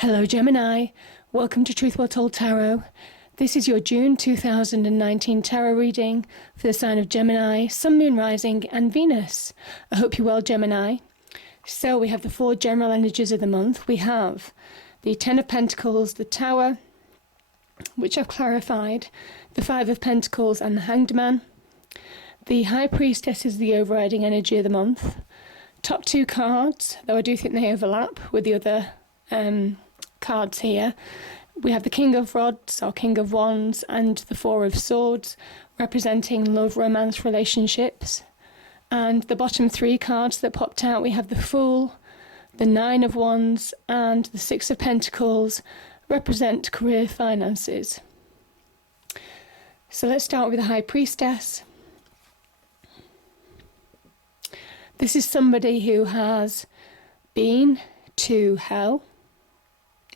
Hello Gemini, welcome to Truth Well Told Tarot. This is your June 2019 tarot reading for the sign of Gemini, Sun, Moon, Rising and Venus. I hope you're well, Gemini. So we have the four general energies of the month. We have the Ten of Pentacles, the Tower, which I've clarified, the Five of Pentacles and the Hanged Man. The High Priestess is the overriding energy of the month. Top two cards, though I do think they overlap with the other cards here. We have the King of Rods or King of Wands and the Four of Swords, representing love, romance, relationships. And the bottom three cards that popped out, we have the Fool, the Nine of Wands and the Six of Pentacles, represent career, finances. So let's start with the High Priestess. This is somebody who has been to hell,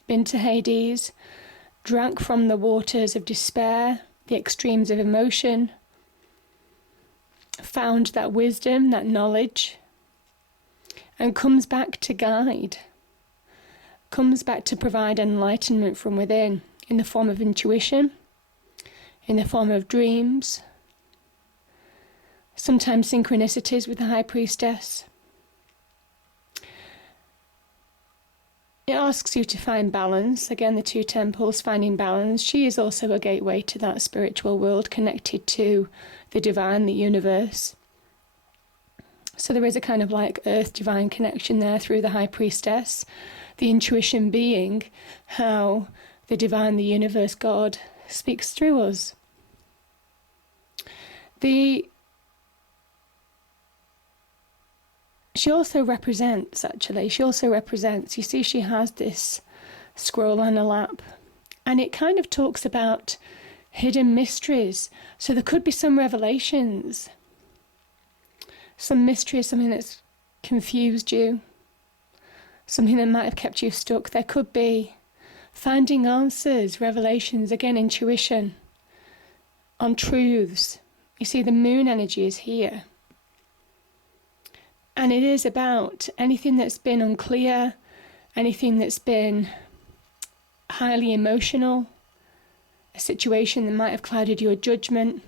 been to Hades, drank from the waters of despair, the extremes of emotion, found that wisdom, that knowledge, and comes back to guide, comes back to provide enlightenment from within in the form of intuition, in the form of dreams, sometimes synchronicities with the High Priestess. It asks you to find balance. Again, the two temples, finding balance. She is also a gateway to that spiritual world, connected to the divine, the universe. So there is a kind of like earth divine connection there through the High Priestess. The intuition being how the divine, the universe, God speaks through us. She also represents, you see she has this scroll on her lap, and it kind of talks about hidden mysteries. So there could be some revelations, some mystery, something that's confused you, something that might have kept you stuck. There could be finding answers, revelations, again, intuition on truths. You see, the moon energy is here. And it is about anything that's been unclear, anything that's been highly emotional, a situation that might have clouded your judgment.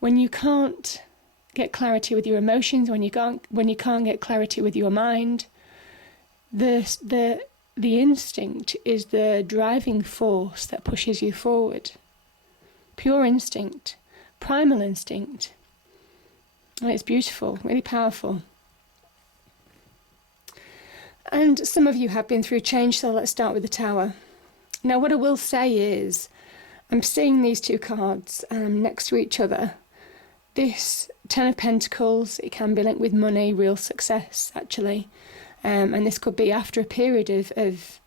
When you can't get clarity with your emotions, when you can't get clarity with your mind, the instinct is the driving force that pushes you forward. Pure instinct, primal instinct. And it's beautiful, really powerful. And some of you have been through change, so let's start with the Tower. Now, what I will say is, I'm seeing these two cards next to each other. This Ten of Pentacles, it can be linked with money, real success, actually. And this could be after a period of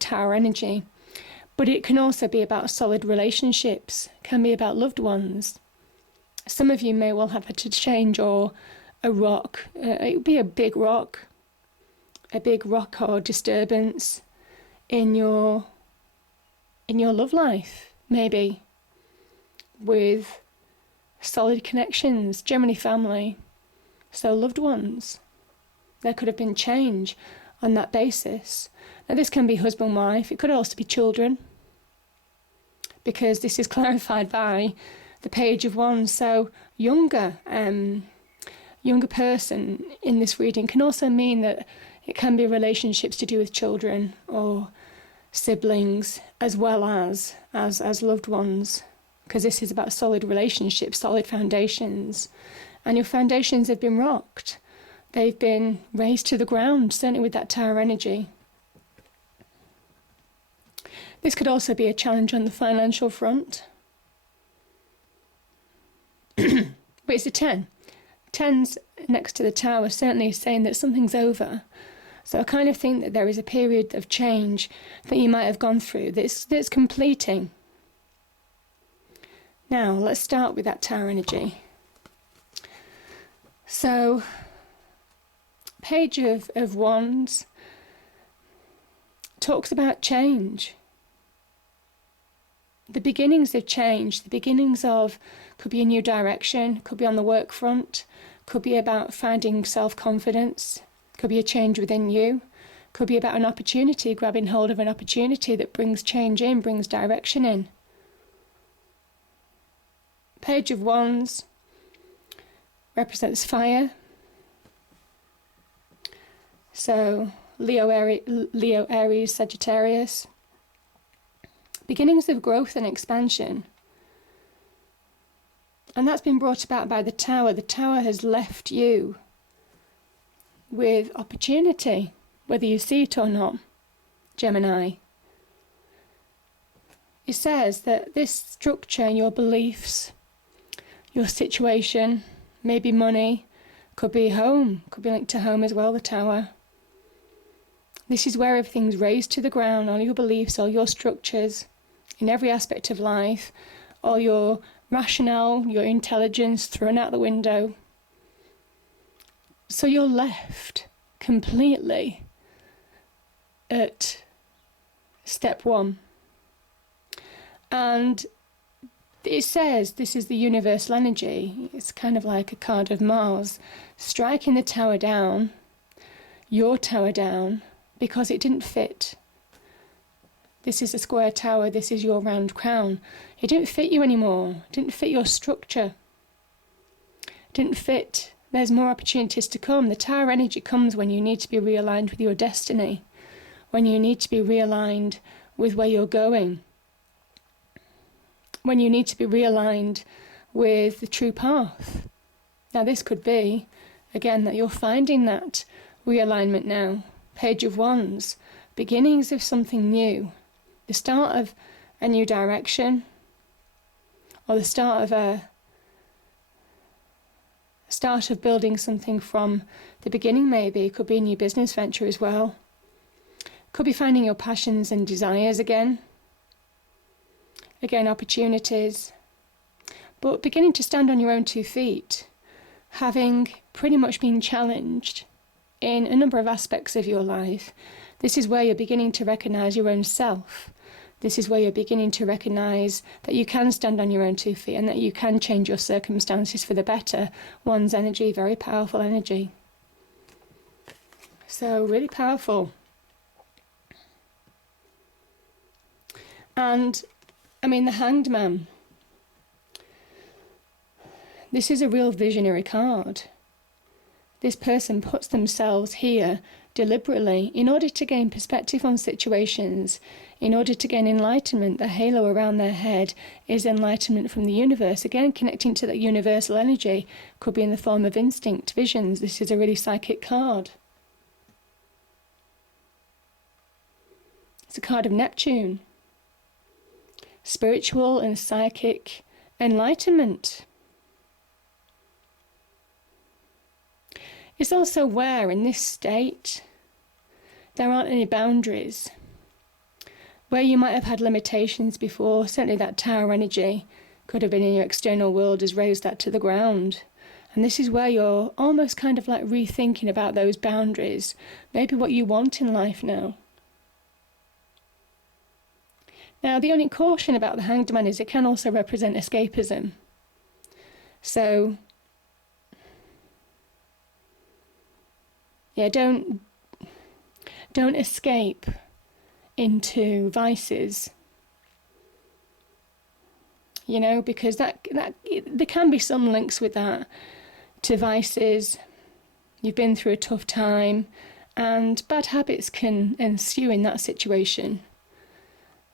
Tower energy. But it can also be about solid relationships, can be about loved ones. Some of you may well have had to change, or a rock. It would be a big rock or disturbance in your love life, maybe, with solid connections, Gemini family, so loved ones. There could have been change on that basis. Now this can be husband, wife, it could also be children, because this is clarified by the Page of Wands. So younger person in this reading can also mean that it can be relationships to do with children or siblings, as well as loved ones, because this is about solid relationships, solid foundations. And your foundations have been rocked. They've been razed to the ground, certainly with that Tower energy. This could also be a challenge on the financial front. But it's a 10. 10's next to the Tower, certainly saying that something's over. So I kind of think that there is a period of change that you might have gone through that's completing. Now, let's start with that Tower energy. So, Page of Wands talks about change. The beginnings of change, the beginnings of, could be a new direction, could be on the work front, could be about finding self-confidence, could be a change within you, Could be about an opportunity, grabbing hold of an opportunity that brings change in, brings direction in. Page of Wands represents fire. So Leo, Aries, Sagittarius. Beginnings of growth and expansion. And that's been brought about by the Tower. The Tower has left you with opportunity, whether you see it or not, Gemini. It says that this structure, your beliefs, your situation, maybe money, could be home, could be linked to home as well, the Tower. This is where everything's raised to the ground, all your beliefs, all your structures, in every aspect of life, all your rationale, your intelligence thrown out the window. So you're left completely at step one. And it says this is the universal energy. It's kind of like a card of Mars striking the Tower down, your Tower down, because it didn't fit. This is a square tower, this is your round crown. It didn't fit you anymore. It didn't fit your structure. It didn't fit. There's more opportunities to come. The Tower energy comes when you need to be realigned with your destiny, when you need to be realigned with where you're going, when you need to be realigned with the true path. Now this could be, again, that you're finding that realignment now. Page of Wands, beginnings of something new. The start of a new direction, or the start of building something from the beginning maybe. It could be a new business venture as well. Could be finding your passions and desires again. Again, opportunities. But beginning to stand on your own 2 feet, having pretty much been challenged in a number of aspects of your life. This is where you're beginning to recognise your own self. This is where you're beginning to recognise that you can stand on your own 2 feet and that you can change your circumstances for the better. One's energy, very powerful energy. So really powerful. And, I mean, the Hanged Man. This is a real visionary card. This person puts themselves here deliberately in order to gain perspective on situations, in order to gain enlightenment. The halo around their head is enlightenment from the universe. Again, connecting to that universal energy, could be in the form of instinct, visions. This is a really psychic card. It's a card of Neptune. Spiritual and psychic enlightenment. It's also where, in this state, there aren't any boundaries. Where you might have had limitations before, certainly that Tower energy could have been in your external world, has raised that to the ground. And this is where you're almost kind of like rethinking about those boundaries, maybe what you want in life now. Now, the only caution about the Hanged Man is it can also represent escapism. So, yeah, don't escape into vices, because that there can be some links with that to vices. You've been through a tough time and bad habits can ensue in that situation.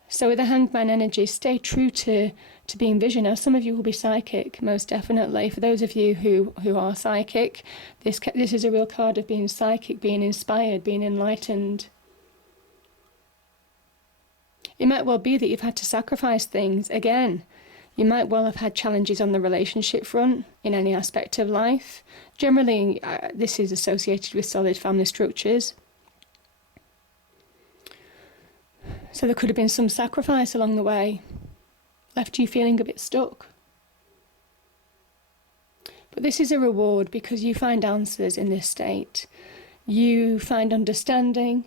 So with the Hanged Man energy, stay true to being visionary. Some of you will be psychic, most definitely. For those of you who are psychic, this is a real card of being psychic, being inspired, being enlightened. It might well be that you've had to sacrifice things. Again, you might well have had challenges on the relationship front in any aspect of life. Generally, this is associated with solid family structures. So there could have been some sacrifice along the way, left you feeling a bit stuck. But this is a reward because you find answers in this state. You find understanding.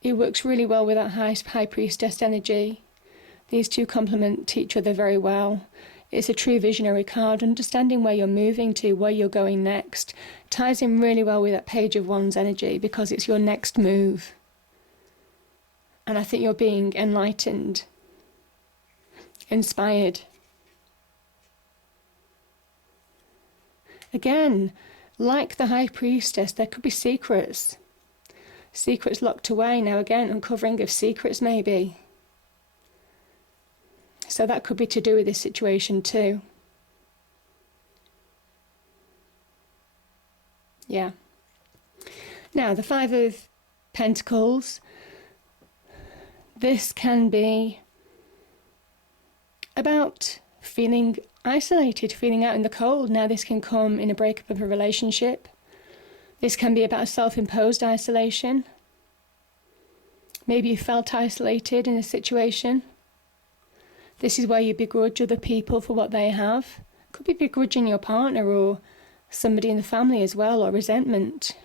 It works really well with that high priestess energy. These two complement each other very well. It's a true visionary card. Understanding where you're moving to, where you're going next, ties in really well with that Page of Wands energy, because it's your next move. And I think you're being enlightened, inspired. Again, like the High Priestess, there could be secrets. Secrets locked away. Now again, uncovering of secrets maybe. So that could be to do with this situation too. Yeah. Now, the Five of Pentacles. This can be about feeling isolated, feeling out in the cold. Now, this can come in a breakup of a relationship. This can be about self-imposed isolation. Maybe you felt isolated in a situation. This is where you begrudge other people for what they have. Could be begrudging your partner or somebody in the family as well, or resentment.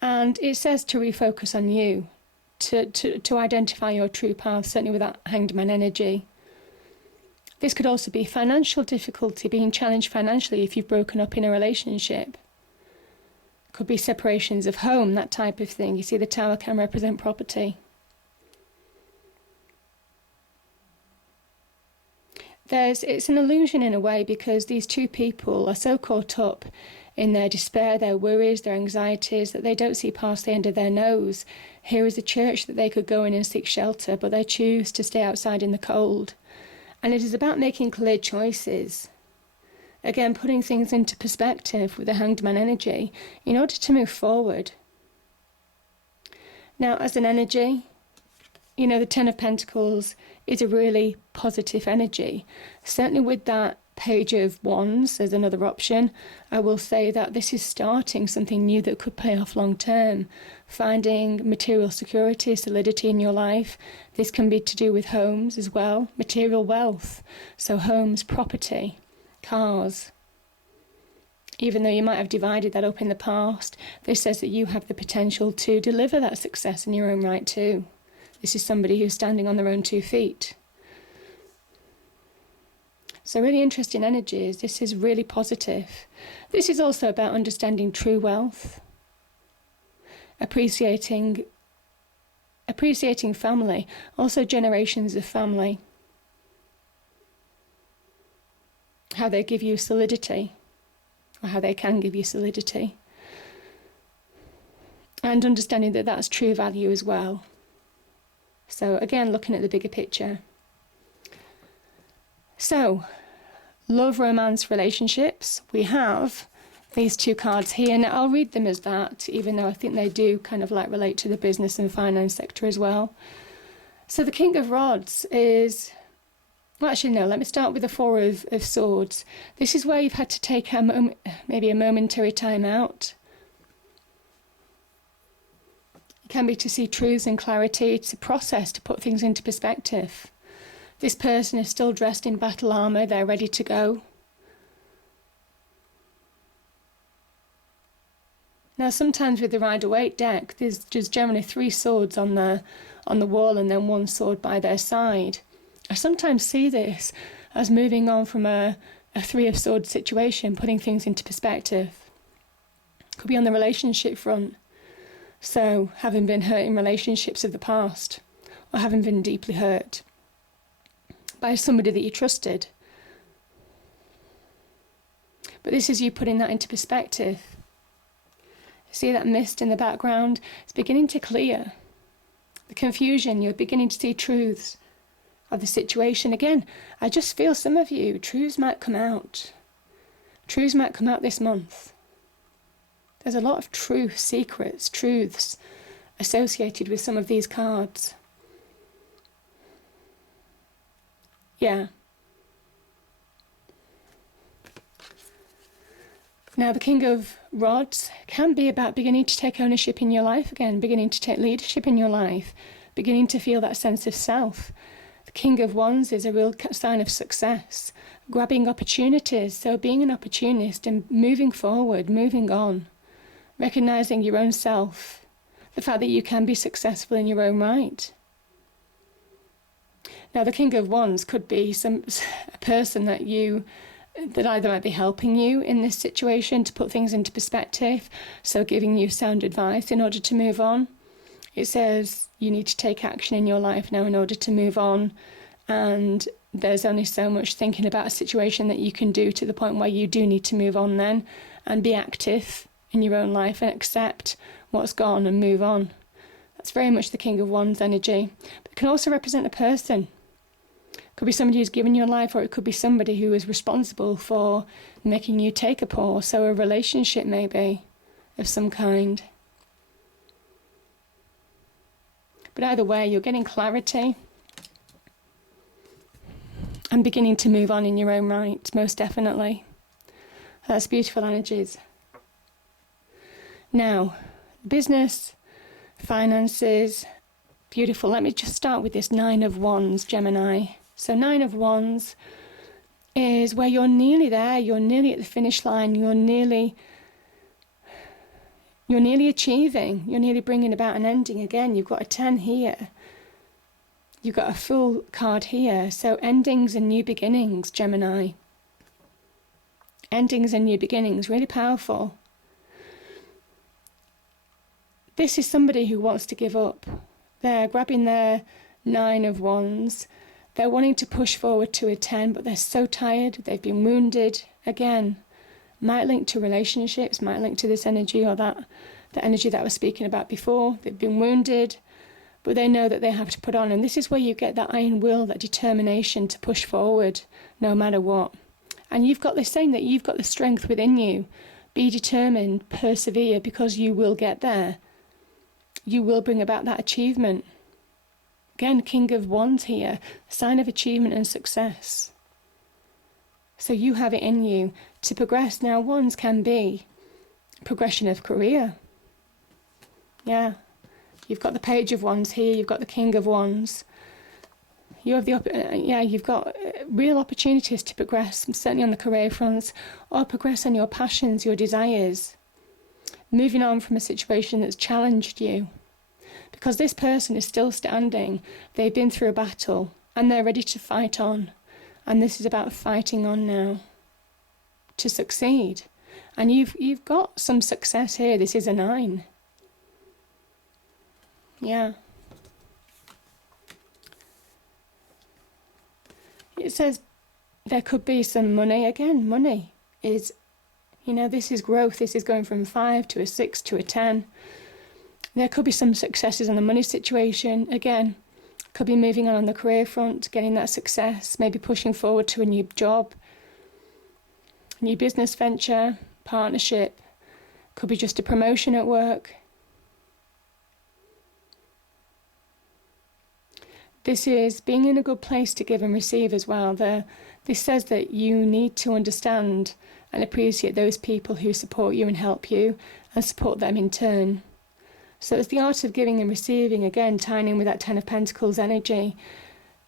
And it says to refocus on you, to identify your true path, certainly with that Hanged Man energy. This could also be financial difficulty, being challenged financially if you've broken up in a relationship. Could be separations of home, that type of thing. You see, the Tower can represent property. It's an illusion in a way, because these two people are so caught up in their despair, their worries, their anxieties, that they don't see past the end of their nose. Here is a church that they could go in and seek shelter, but they choose to stay outside in the cold. And it is about making clear choices. Again, putting things into perspective with the Hanged Man energy in order to move forward. Now, as an energy, you know, the Ten of Pentacles is a really positive energy. Certainly with that Page of Wands as another option, I will say that this is starting something new that could pay off long term. Finding material security, solidity in your life. This can be to do with homes as well, material wealth. So homes, property, cars. Even though you might have divided that up in the past, this says that you have the potential to deliver that success in your own right too. This is somebody who's standing on their own 2 feet. So really interesting energies. This is really positive. This is also about understanding true wealth. Appreciating family. Also generations of family. How they give you solidity. Or how they can give you solidity. And understanding that that's true value as well. So again, looking at the bigger picture. So, love, romance, relationships. We have these 2 cards here. Now, I'll read them as that, even though I think they do kind of like relate to the business and finance sector as well. So the King of Rods is... Well, actually, no, let me start with the Four of Swords. This is where you've had to take maybe a momentary time out. It can be to see truths and clarity, to process, to put things into perspective. This person is still dressed in battle armour, they're ready to go. Now sometimes with the Rider-Waite deck, there's just generally 3 swords on the wall and then 1 sword by their side. I sometimes see this as moving on from a 3 of Swords situation, putting things into perspective. Could be on the relationship front. So having been hurt in relationships of the past, or having been deeply hurt by somebody that you trusted. But this is you putting that into perspective. See that mist in the background? It's beginning to clear. The confusion, you're beginning to see truths of the situation. Again, I just feel some of you, truths might come out. Truths might come out this month. There's a lot of truth, secrets, truths associated with some of these cards. Yeah. Now, the King of Rods can be about beginning to take ownership in your life again, beginning to take leadership in your life, beginning to feel that sense of self. The King of Wands is a real sign of success, grabbing opportunities, so being an opportunist and moving forward, moving on, recognising your own self, the fact that you can be successful in your own right. Now, the King of Wands could be a person that either might be helping you in this situation to put things into perspective, so giving you sound advice in order to move on. It says you need to take action in your life now in order to move on, and there's only so much thinking about a situation that you can do to the point where you do need to move on then and be active in your own life and accept what's gone and move on. That's very much the King of Wands energy. But it can also represent a person. It could be somebody who's given your life, or it could be somebody who is responsible for making you take a pause. So a relationship maybe of some kind. But either way, you're getting clarity and beginning to move on in your own right, most definitely. That's beautiful energies. Now, business, finances, beautiful. Let me just start with this 9 of Wands, Gemini. So 9 of Wands is where you're nearly there, you're nearly at the finish line, you're nearly achieving, you're nearly bringing about an ending. Again, you've got a 10 here. You've got a full card here. So endings and new beginnings, Gemini. Endings and new beginnings, really powerful. This is somebody who wants to give up. They're grabbing their 9 of Wands. They're wanting to push forward to a 10, but they're so tired. They've been wounded. Again, might link to relationships, might link to this energy or the energy that I was speaking about before. They've been wounded, but they know that they have to put on. And this is where you get that iron will, that determination to push forward no matter what. And you've got this saying that you've got the strength within you. Be determined, persevere, because you will get there. You will bring about that achievement. Again, King of Wands here, a sign of achievement and success. So you have it in you to progress. Now, Wands can be progression of career. Yeah. You've got the Page of Wands here, you've got the King of Wands. You have you've got real opportunities to progress, certainly on the career fronts, or progress on your passions, your desires. Moving on from a situation that's challenged you. Because this person is still standing, they've been through a battle, and they're ready to fight on. And this is about fighting on now to succeed. And you've got some success here. This is a 9. Yeah. It says there could be some money. Again, money is, this is growth. This is going from 5 to a 6 to a 10. There could be some successes in the money situation. Again, could be moving on the career front, getting that success, maybe pushing forward to a new job, new business venture, partnership. Could be just a promotion at work. This is being in a good place to give and receive as well. This says that you need to understand and appreciate those people who support you and help you, and support them in turn. So it's the art of giving and receiving, again, tying in with that 10 of Pentacles energy.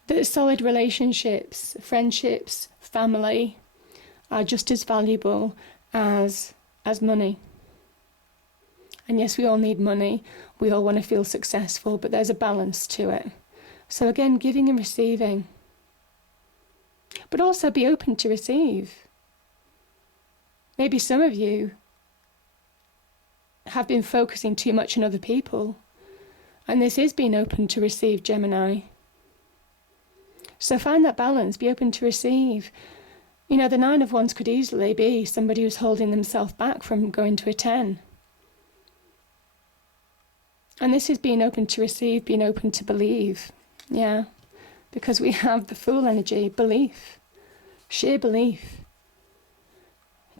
That solid relationships, friendships, family are just as valuable as money. And yes, we all need money. We all want to feel successful, but there's a balance to it. So again, giving and receiving. But also be open to receive. Maybe some of you have been focusing too much on other people. And this is being open to receive, Gemini. So find that balance, be open to receive. The 9 of Wands could easily be somebody who's holding themselves back from going to a 10. And this is being open to receive, being open to believe. Yeah, because we have the Fool energy, belief, sheer belief.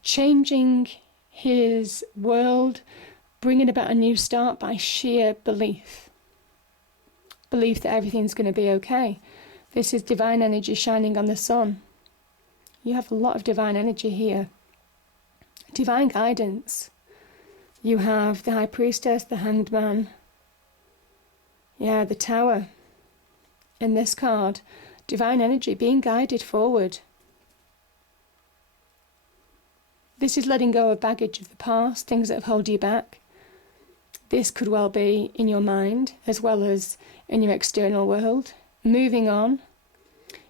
Changing his world, bringing about a new start by sheer belief. Belief that everything's going to be okay. This is divine energy shining on the sun. You have a lot of divine energy here. Divine guidance. You have the High Priestess, the Hanged Man. Yeah, the Tower. In this card, divine energy being guided forward. This is letting go of baggage of the past, things that have held you back. This could well be in your mind as well as in your external world. Moving on,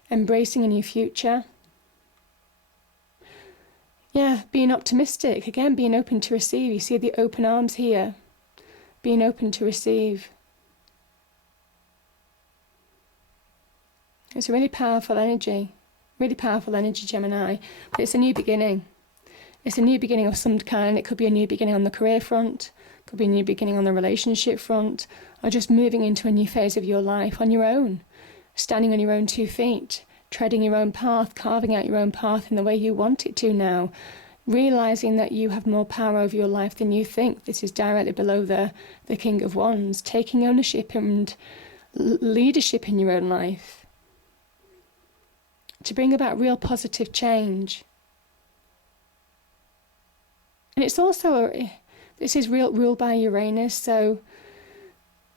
embracing a new future. Yeah, being optimistic. Again, being open to receive. You see the open arms here. Being open to receive. It's a really powerful energy. Really powerful energy, Gemini. But it's a new beginning. It's a new beginning of some kind. It could be a new beginning on the career front. It could be a new beginning on the relationship front. Or just moving into a new phase of your life on your own. Standing on your own 2 feet. Treading your own path. Carving out your own path in the way you want it to now. Realising that you have more power over your life than you think. This is directly below the King of Wands. Taking ownership and leadership in your own life. To bring about real positive change. And it's also, this is ruled by Uranus, so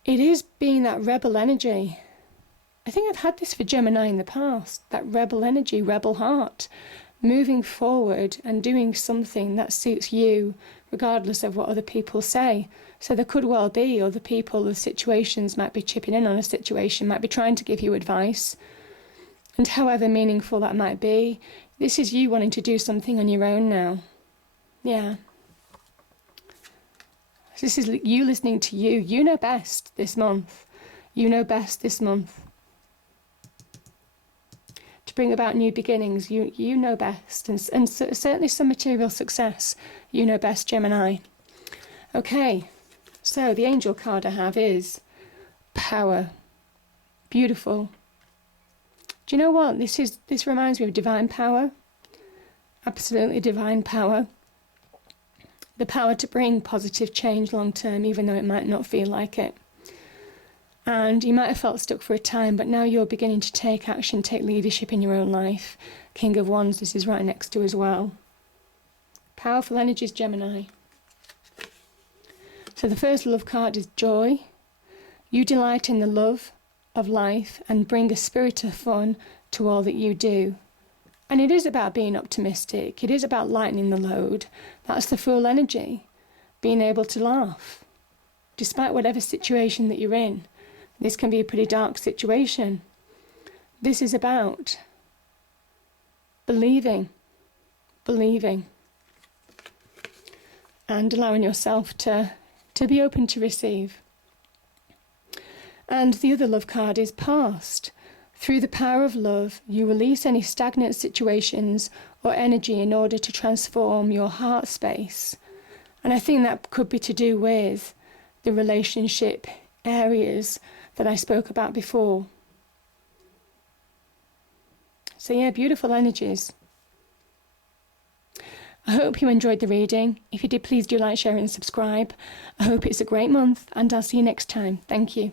it is being that rebel energy. I think I've had this for Gemini in the past, that rebel energy, rebel heart, moving forward and doing something that suits you, regardless of what other people say. So there could well be other people or situations might be chipping in on a situation, might be trying to give you advice. And however meaningful that might be, this is you wanting to do something on your own now. Yeah. This is you listening to you. You know best this month. You know best this month. To bring about new beginnings, you know best. And certainly some material success. You know best, Gemini. Okay, so the angel card I have is power. Beautiful. Do you know what? This reminds me of divine power. Absolutely divine power. The power to bring positive change long term, even though it might not feel like it. And you might have felt stuck for a time, but now you're beginning to take action, take leadership in your own life. King of Wands, this is right next to as well. Powerful energies, Gemini. So the first love card is joy. You delight in the love of life and bring a spirit of fun to all that you do. And it is about being optimistic. It is about lightening the load. That's the Fool energy. Being able to laugh. Despite whatever situation that you're in. This can be a pretty dark situation. This is about believing. Believing. And allowing yourself to be open to receive. And the other love card is past. Through the power of love, you release any stagnant situations or energy in order to transform your heart space. And I think that could be to do with the relationship areas that I spoke about before. So yeah, beautiful energies. I hope you enjoyed the reading. If you did, please do like, share and subscribe. I hope it's a great month and I'll see you next time. Thank you.